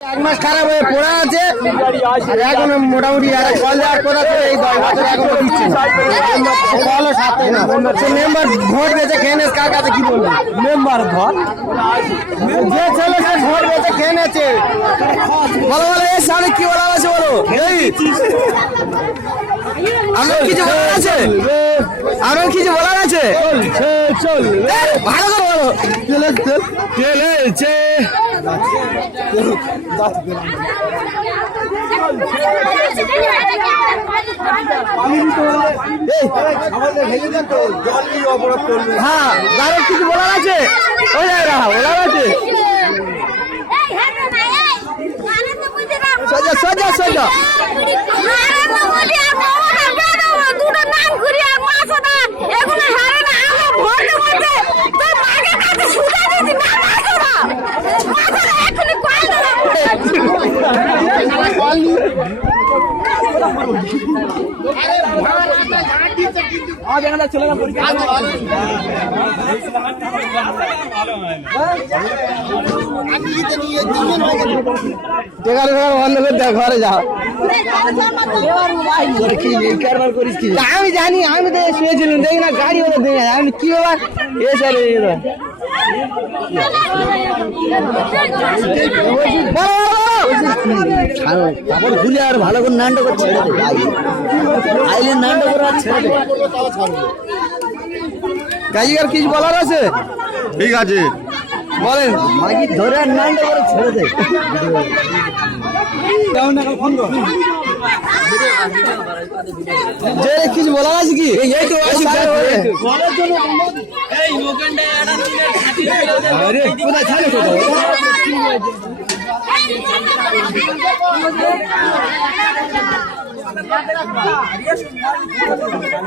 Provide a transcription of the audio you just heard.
এক মাস খারাপ হয়ে পড়ে আছে আর এখন মোটামুটি কল দেওয়ার কথা ছিল এই 10 বছর এখনো দিচ্ছে না। কলও সাথে না সে মেম্বার ভোট বেঁচে খেয়ে নেছে কার কাছে কি বলবো মেম্বার ধর যে ছেলে সে ভোট বেঁচে খেয়ে নেছে বলো বলো এর সামনে কি বলা আছে বলো এই আমার কিছু বলার আছে আমার কিছু বলার আছে চল ভালো করে বলো চলেছে হ্যাঁ গাড়ির কিছু বলার আছে বলার আছে সোজা সোজা সোজা ঘরে যাও আমি জানি আমি তো শুয়েছিলাম দেখি না গাড়ি হলে দেখি না আমি কি ব্যাপার এ স্যার ঘুরে আর ভালো করে নান্ড করে ছেড়ে দেবে আইলে নান্ড করে আর ছেড়ে দেবে কাজিকার কিছু বলার আছে ঠিক আছে বলেন মাগি ধরে আর নান্ড করে ছেড়ে দেয় যে কিছু বলার আছে কি এই তো আছে